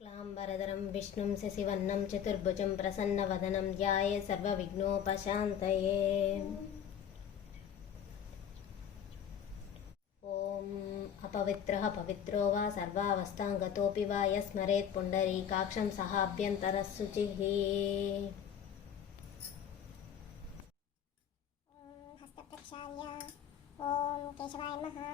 शुक्लाम्बरधरं विष्णुं शशिवर्णं चतुर्भुजं प्रसन्नवदनं ध्याये सर्वविघ्नोपशान्तये। ॐ अपवित्रः पवित्रो वा सर्वावस्थां गतोऽपि वा यस्मरेत् पुण्डरीकाक्षं सहाभ्यन्तरशुचिः। हस्तप्रक्षाल्य ॐ केशवाय नमः,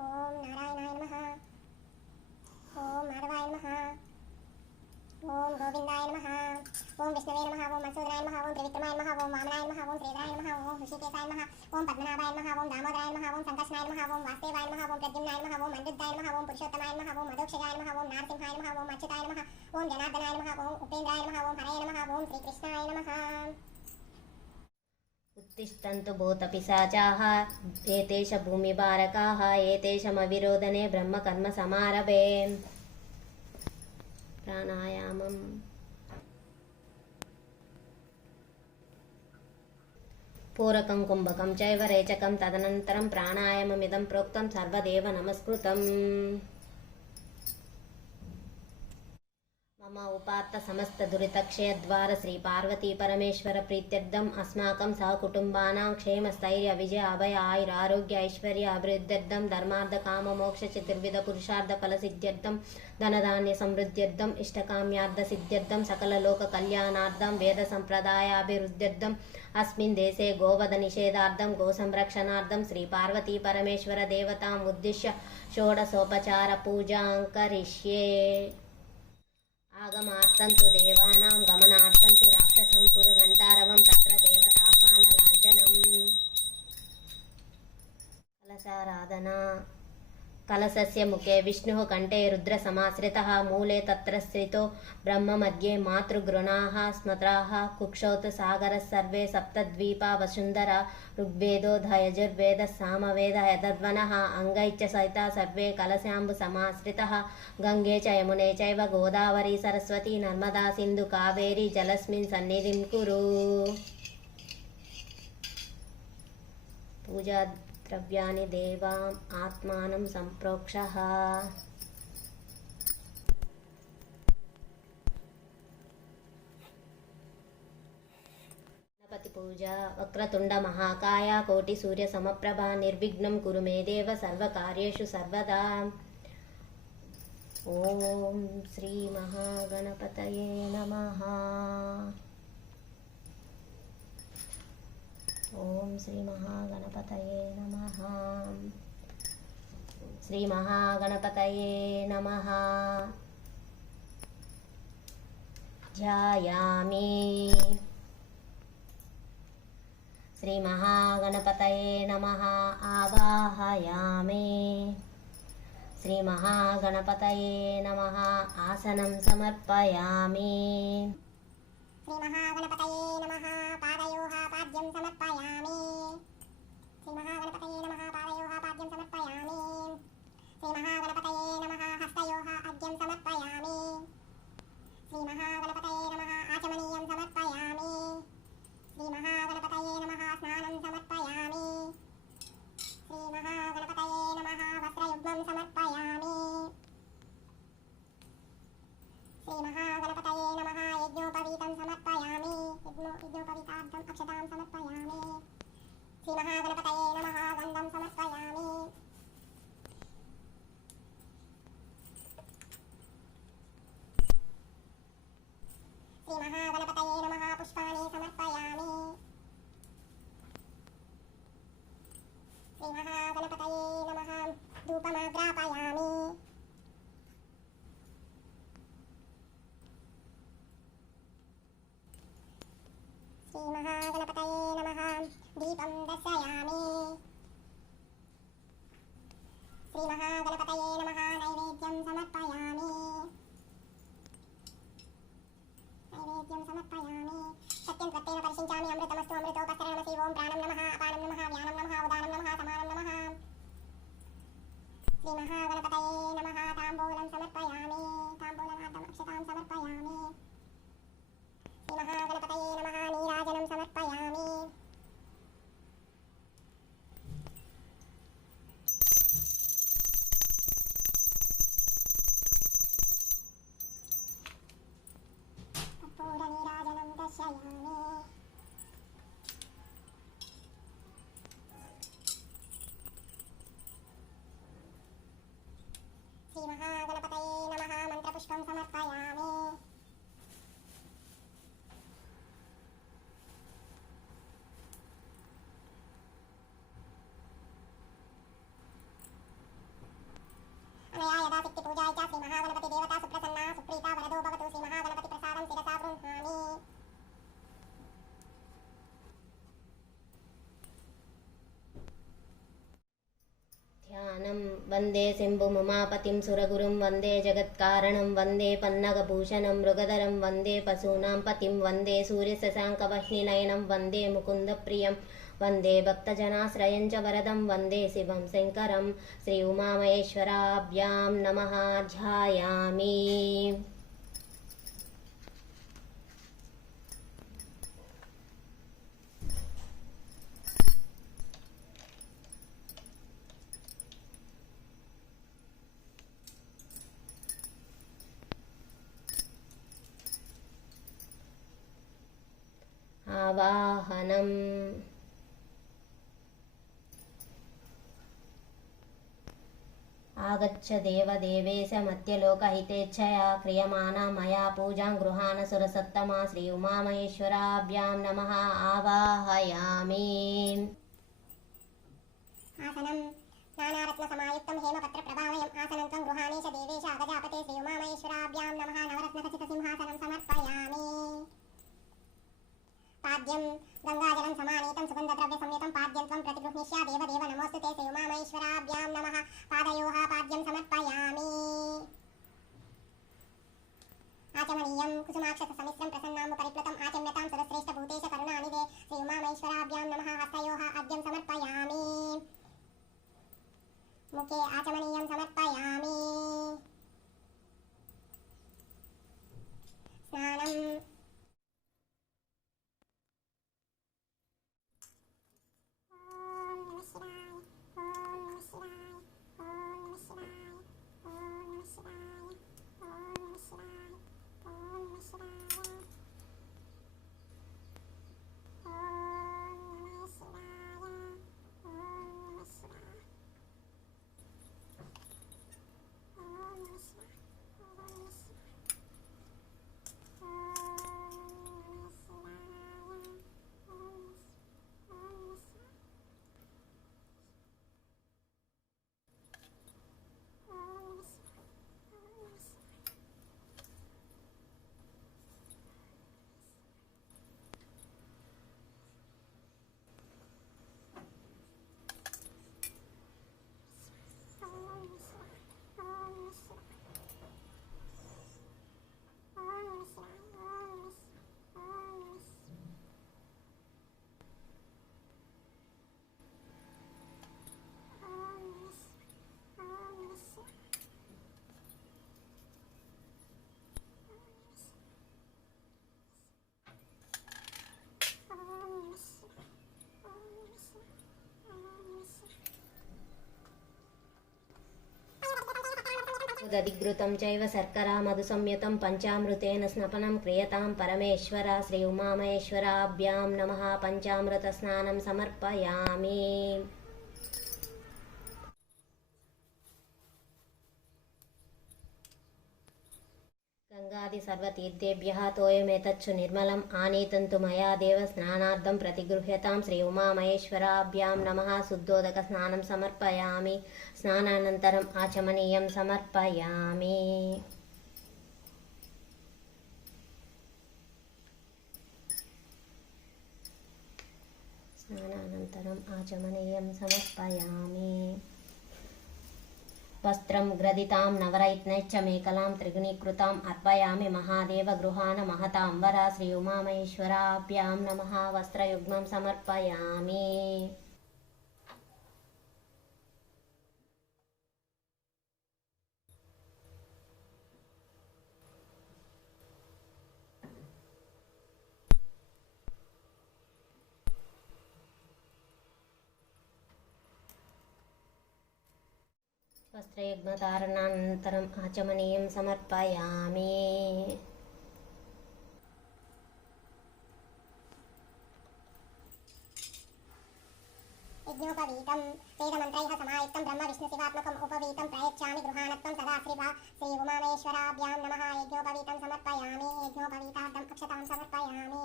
ॐ नारायणाय नमः, ॐ माधवाय नमः, ॐ गोविन्दाय नमः, ॐ विष्णवे नमः, ॐ मत्सूदनाय नमः, ॐ त्रिविक्रमाय नमः, ॐ वामनाय नमः, ॐ श्रीधराय नमः, ॐ ऋषिकेशाय नमः, ॐ पद्मनाभाय नमः, ॐ दामोदराय नमः, ॐ संकर्षणाय नमः, ॐ वासुदेवाय नमः, ॐ प्रद्युम्नाय नमः, ॐ अनिरुद्धाय नमः, ॐ पुरुषोत्तमाय नमः, ॐ मधुक्षजाय नमः, ॐ नारसिंहाय नमः, ॐ अच्युताय नमः, ॐ जनार्दनाय नमः, ॐ उपेन्द्राय नमः, ॐ हरये नमः, ॐ श्रीकृष्णाय नमः। उत्तिष्ठन्तु भूतपिशाचाः एतेष भूमिभारकाः एतेषमविरोधने ब्रह्मकर्मसमारभे। प्राणायामम्। पूरकं कुम्भकं चैव रेचकं तदनन्तरं प्राणायाममिदं प्रोक्तं सर्वदेव नमस्कृतम्। मम उपात्त समस्त दुरितक्षयद्वार श्री पार्वती परमेश्वर प्रीत्यर्थम् अस्माकं सहकुटुम्बानां क्षेमस्थैर्य विजय अभय आयुर आरोग्य ऐश्वर्य अभिवृद्ध्यर्थं धर्मार्थ काम मोक्ष चतुर्विध पुरुषार्थ फल सिद्ध्यर्थं धनधान्य समृद्ध्यर्थं इष्टकाम्यार्थ सिद्ध्यर्थं सकल लोक कल्याणार्थं वेद संप्रदायाभिवृद्ध्यर्थं अस्मिन् देशे गोवध निषेधार्थं गो संरक्षणार्थं श्री पार्वती परमेश्वर देवताम् उद्दिश्य षोडशोपचार पूजां करिष्ये। आगमार्थं तु देवानां गमनार्थं तु राक्षसं कुरु घण्टारवं तत्र देवताह्वानलाञ्छनम्। कलशाराधना। कलशस्य मुखे विष्णुः कण्ठे रुद्रसमाश्रितः मूले तत्र स्थितो ब्रह्म मध्ये मातृगृणाः स्मत्राः कुक्षौ तु सागरः सर्वे सप्तद्वीपा वसुन्धरा ऋग्वेदो यजुर्वेदः सामवेदः यदर्वणः अङ्गैश्च सहिता सर्वे कलशाम्बुसमाश्रितः गङ्गे च यमुने चैव गोदावरी सरस्वती नर्मदा सिन्धु कावेरी जलस्मिन् सन्निधिं कुरु। पूजा द्रव्याणि देवाम् आत्मानं सम्प्रोक्षः। गणपति पूजा। वक्रतुंड महाकाय कोटि सूर्य समप्रभा निर्विघ्नं कुरु मे देव सर्वकार्येषु सर्वदा। ओम श्री महागणपतये नमः। ओम श्री महागणपतये नमः। श्री महागणपतये नमः। ध्यायामि। श्री महागणपतये नमः। आवाहयामि। श्री महागणपतये नमः। आसनं समर्पयामि। श्री महागणपतये नमः। पादयोः पाद्यं समर्पयामि। श्री महागणपतये नमः। पादयोः पाद्यं समर्पयामि। श्री महागणपतये नमः। हस्तयोः अर्घ्यं समर्पयामि। श्री महागणपतये नमः। आचमनीयं समर्पयामि। श्री महागणपतये नमः। स्नानं समर्पयामि। श्री महागणपतये नमः। वस्त्रयुग्मं समर्पयामि। श्री महागणपतये नमः। यज्ञोपवीतं समर्पयामि। यज्ञोपवीतार्थम् अक्षतां समर्पयामि। श्री महागणपतये नमः। गन्धं समर्पयामि। श्री महागणपतये नमः। पुष्पाणि समर्पयामि। श्री महागणपतये नमः। धूपमाग्रापयामि। श्री महागणपतये नमः। दीपं दर्शयामि। श्री महागणपतये नमः। नैवेद्यं समर्पयामि। नैवेद्यं समर्पयामि। सत्यं प्रत्येन परिशिञ्चामि। अमृतमस्तु अमृतोपस्तरणमसि। ओं प्राणं नमः, अपानं नमः, व्यानं नमः, उदानं नमः, समानं नमः। श्री महागणपतये नमः। ताम्बूलं समर्पयामि। ताम्बूलनाथम् अक्षतां समर्पयामि। श्री महागणपतये नमः। नीराजनं समर्पयामि। कर्पूरनीराजनं दर्शयामि। श्रीमहागणपतये नमः। मन्त्रपुष्पं समर्पयामि। अनया यदा शक्तिपूजाय च श्रीमहागणपतिदेवता सुप्रसन्ना सुप्रीता वरदो भवतु। श्रीमहागणपतिप्रसादं शिरसा गृह्णामि। ध्यानं वन्दे शम्भुमुमापतिं सुरगुरुं वन्दे जगत्कारणं वन्दे पन्नगभूषणं मृगधरं वन्दे पशूनां पतिं वन्दे सूर्यशशाङ्कवह्निनयनं वन्दे मुकुन्दप्रियं वन्दे भक्तजनाश्रयं च वरदं वन्दे शिवं शङ्करं श्री उमामहेश्वराभ्यां नमः। ध्यायामि। आवाहनम्। आगच्छ देवदेवेश मध्यलोकहितेच्छया क्रियमाणा मया पूजां गृहाण सुरसत्तमा श्री उमामहेश्वराभ्यां नमः। आवाहयामि। आसनं नानारत्नसमायुक्तं हेमपत्रप्रभामयम् आसनं त्वं गृहाणेश देवेश अगजापते श्री उमामहेश्वराभ्यां नमः। नवरत्नखचितसिंहासनं समर्पयामि। पाद्यं गंगाजलं समानीतं सुगन्धद्रव्यसंयुतं पाद्यं त्वं प्रतिगृह्णीष्या देवदेव नमोऽस्तुते श्री उमामहेश्वराभ्यां नमः। पादयोः पाद्यं समर्पयामि। आचमनीयं कुसुमाक्षतसमिश्रं प्रसन्नाम्बुपरिप्लुतम् आचम्यतां सुरश्रेष्ठभूतेश करुणानिधे श्री उमामहेश्वराभ्यां नमः। हस्तयोः आद्यं समर्पयामि। मुखे आचमनीयं समर्पयामि। स्नानं दधिघृतं चैव शर्करा मधुसंयुतं पञ्चामृतेन स्नपनं क्रियतां परमेश्वर श्री उमामहेश्वराभ्यां नमः। पञ्चामृतस्नानं समर्पयामि। गंगादि सर्वतीर्थेभ्यः तोयमेतच्छु निर्मलम् आनीतं तु मया देव स्नानार्थं प्रतिगृह्यतां श्री उमामहेश्वराभ्यां नमः। शुद्धोदकस्नानं समर्पयामि। स्नानानन्तरम् आचमनीयं समर्पयामि। स्नानानन्तरम् आचमनीयं समर्पयामि। वस्त्रं ग्रदितां नवरत्नैश्च मेखलां त्रिगुणीकृताम् अर्पयामि महादेव गृहाण महतां वर श्री उमामहेश्वराभ्यां नमः। वस्त्रयुग्मं समर्पयामि। वस्त्रयुग्मधारणानन्तरम् आचमनीयं समर्पयामि। सर्वं वेदमन्त्रैः समायुक्तं ब्रह्म विष्णुशिवात्मकम् उपवीतं प्रयच्छामि गृहाणत्वं सदा श्री उमामहेश्वराभ्यां नमः यज्ञोपवीतं समर्पयामि यज्ञोपवीतार्थम् अक्षतां समर्पयामि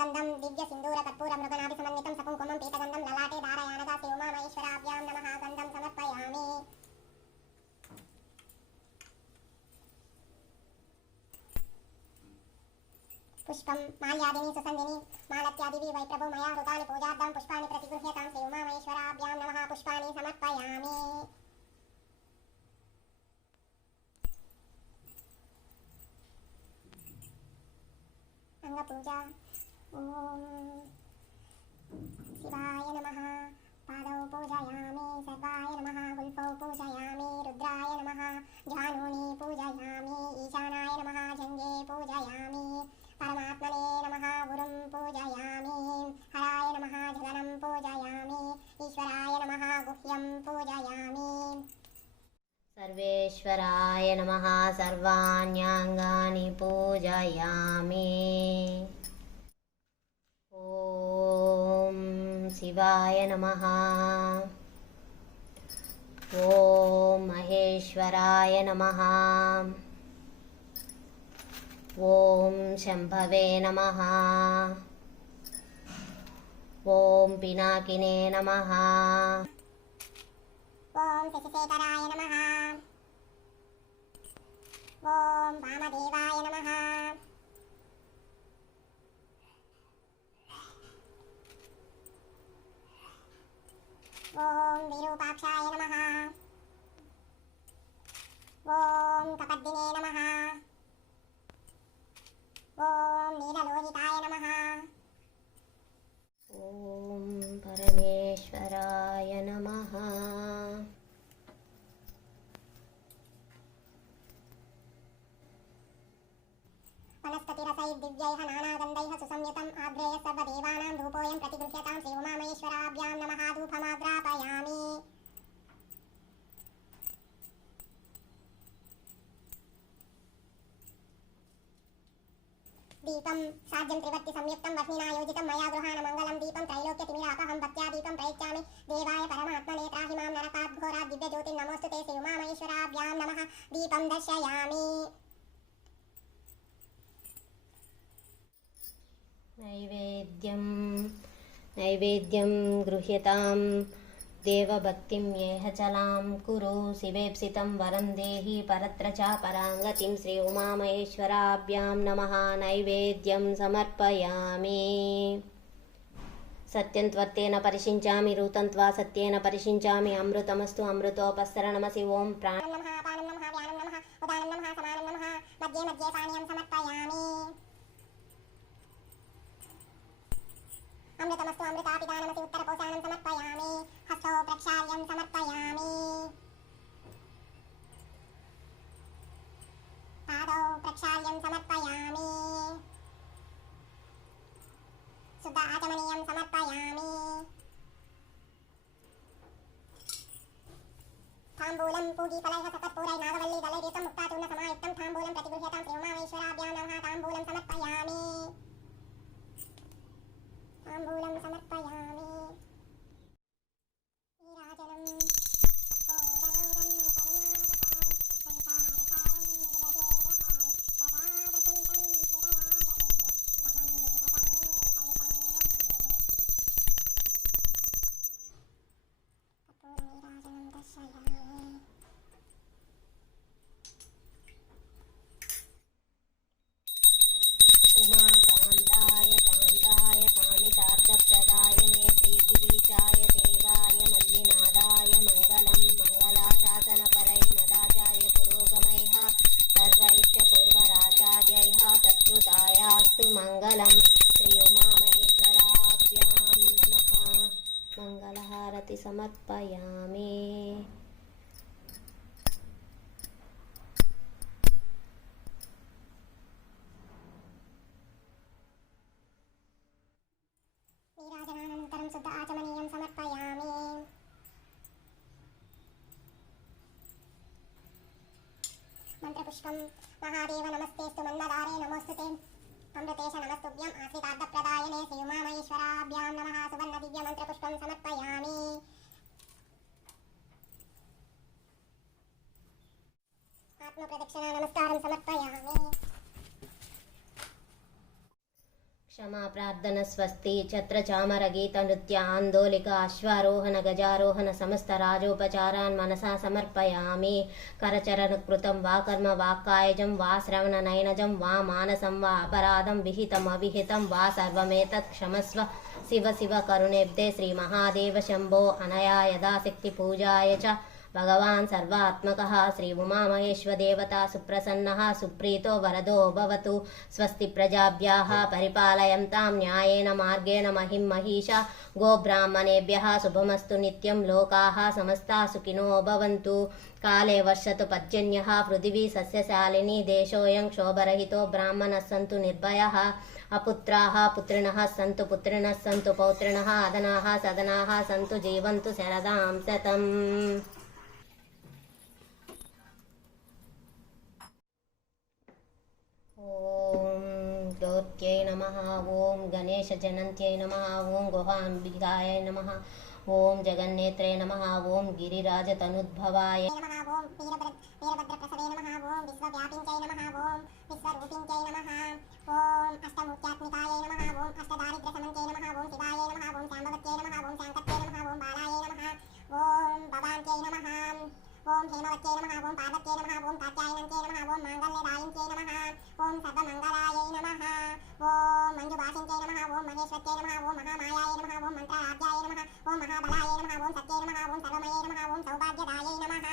गन्धं दिव्यसिन्दूरकर्पूरमृगनाभिसमन्वितं सकुङ्कुमं पीतगन्धं ललाटे धारयानगा श्री उमामहेश्वराभ्यां नमः गन्धं समर्पयामि पुष्पं माल्यादिनी सुसन्दिनी मालत्यादिवि वै प्रभो मया हृतानि पूजार्थं पुष्पाणि प्रतिगृह्यतां श्री उमामहेश्वराभ्यां नमः पुष्पाणि समर्पयामि अंगपूजा ओम शिवाय नमः पादौ पूजयामि सर्वाय नमः गुल्फौ पूजयामि रुद्राय नमः जानुनी पूजयामि ईशानाय नमः जङ्गे पूजयामि परमात्मने नमः गुरुं पूजयामि हराय नमः जगनं पूजयामि ईश्वराय नमः गुह्यं पूजयामि सर्वेश्वराय नमः सर्वाण्यांगानि पूजयामि ॐ शिवाय नमः ॐ महेश्वराय नमः ॐ शम्भवे नमः ॐ पिनाकिने नमः ओम शशिशेखराय नमः ओम वामदेवाय नमः ओम विरूपाक्षाय नमः ओम कपद्दिने नमः ओम नीललोहिताय नमः ॐ परमेश्वराय नमः वनस्पतिरसैर्दिव्यैः नानागन्धैः सुसंयुतम् आग्रेय सर्वदेवानां धूपोऽयं प्रतिगृह्यतां श्री उमामहेश्वराभ्यां नमः धूपमाग्रापयामि दीपं साज्यं त्रिवर्ति संयुक्तं वह्निनायोजितं मया गृहाणमङ्गलं दीपं त्रैलोक्यतिमिरापहं भक्त्यादीपं प्रयच्छामि देवाय परमात्मने त्राहि मां नरकाद्घोरात् दिव्यज्योतिर्नमोऽस्तु ते श्री उमामहेश्वराभ्यां नमः दीपं दर्शयामि नैवेद्यं गृह्यतां देवभक्तिं येह चलां कुरु शिवेप्सितं वरं देहि परत्र च पराङ्गतिं श्री उमामहेश्वराभ्यां नमः नैवेद्यं समर्पयामि सत्यं त्वत्तेन परिषिञ्चामि ऋतं त्वा सत्येन परिषिञ्चामि अमृतमस्तु अमृतोपस्सरणमसि ॐ प्राण नमः पानं नमः व्यानं नमः उदानं नमः समानं नमः मध्ये मध्ये पानीयं समर्पयामि अमृतमस्तु अमृतापिदानमसि उत्तरपोषाणं समर्पयामि हस्तौ प्रक्षाल्यं समर्पयामि पादौ प्रक्षाल्यं समर्पयामि शुद्ध आचमनीयं समर्पयामि ताम्बूलं पूगीफलैः सकर्पूरै नागवल्ली दलैर्युतं मुक्ताचूर्णसमायुक्तं ताम्बूलं प्रतिगृह्यतां श्री उमामहेश्वराभ्यां नमः ताम्बूलं समर्पयामि ताम्बूलं समर्पयामि नीराजनं कपूरगौरं करुणावतारं संसारसारं जगदेकहारं सदा वसन्तं हृदयारविन्दे भवं ददामि सवितं नमामि कपूरनीराजनं दर्शयामि उमाकान्ताय कान्ताय कामितार्थप्रदायिने श्रीगिरीशाय देवाय मल्लिनादाय मङ्गलं मङ्गलाशासनपरैः मदाचार्यपुरोगमैः सर्वैश्च पूर्वराचार्यैः सत्कृतायास्तु मङ्गलं श्री उमामहेश्वराभ्यां नमः मङ्गलहारति समर्पयामि नीराजनानन्तरं शुद्ध आचमनीयं समर्पयामि मन्त्रपुष्पं महादेव नमस्तेऽस्तु मन्मदारे नमोऽस्तु ते अमृतेश नमस्तुभ्यम् आश्रितार्थप्रदायिने श्रीउमामहेश्वराभ्यां नमः सुवर्णदिव्यमन्त्रपुष्पं समर्पयामि। आत्मप्रदक्षिणा नमस्कारं समर्पयामि। क्षमा प्रार्थन स्वस्ति छत्र चामर गीत नृत्य आंदोलिक अश्वारोहण गजारोहण समस्त राजोपचारान् मनसा समर्पयामि। करचरण कृतं वा कर्म वाक्कायजं वा श्रवण नयनजं वा मानसं वा अपराधं विहितम् अविहितं वा सर्वमेतत् क्षमस्व शिव शिव करुणेब्धे श्री महादेव शंभो अनया यदाशक्ति पूजाय च भगवान् सर्वात्मकः श्री उमामहेश्वर देवता सुप्रसन्नः सुप्रीतो वरदो भवतु। स्वस्ति प्रजाभ्यः परिपालयन्तां न्यायेन मार्गेण महिं महिषा गोब्राह्मणेभ्यः शुभमस्तु नित्यं लोकाः समस्ताः सुखिनो भवन्तु। काले वर्षतु पर्जन्यः पृथिवी सस्यशालिनी देशोऽयं क्षोभरहितो ब्राह्मणः सन्तु निर्भयः अपुत्राः पुत्रिणः सन्तु पुत्रिणः सन्तु पौत्रिणः अदनाः सदनाः सन्तु जीवन्तु शरदां शतम्। ओम गौर्यै नमः ओम गणेशजनन्त्यै नमः ओम गुहाम्बिकाय नमः ओम जगन्नेत्रे नमः ओम गिरिराजतनुद्भवाय नमः ओम वीरभद्रप्रसवे नमः ओम विश्वव्यापिन्यै नमः ओम विश्वरूपिन्यै नमः ओम अष्टमूर्त्यात्मिकायै नमः ओम अष्टदारिद्र्यसमन्त्यै नमः ओम शिवाय नमः ओम शाम्भवत्यै नमः ओम शाङ्कत्यै नमः ओम बालाय नमः ओम भवान्त्यै नमः ओम हेमवत्यै नमः ओम पार्वत्यै नमः ओम कात्यायनन्त्यै नमः ओम माङ्गल्यदायिन्त्यै नमः ओम सर्वमङ्गलायै नमः ओम मञ्जुभाषिन्त्यै नमः ओम महेश्वत्यै नमः ओम महामायायै नमः ओम मन्त्राध्याय नमः ओम महाबलायै नमः ओम सत्यै नमः ओम सर्वमये नमः ओम सौभाग्यदायै नमः।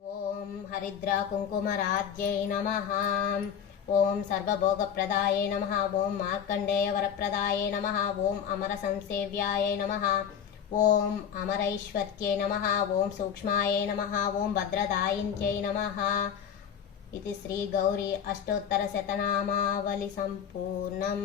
ओम हरिद्रा कुङ्कुमराध्यै नमः ओम सर्वभोगप्रदायै नमः ओम मार्कण्डेयवरप्रदायै नमः ओम अमरसंसेव्यायै नमः ओम अमरैश्वर्त्यै नमः ओम सूक्ष्मायै नमः ओम भद्रदायिन्त्यै नमः। इति श्री गौरी अष्टोत्तरशतनामावली सम्पूर्णम्।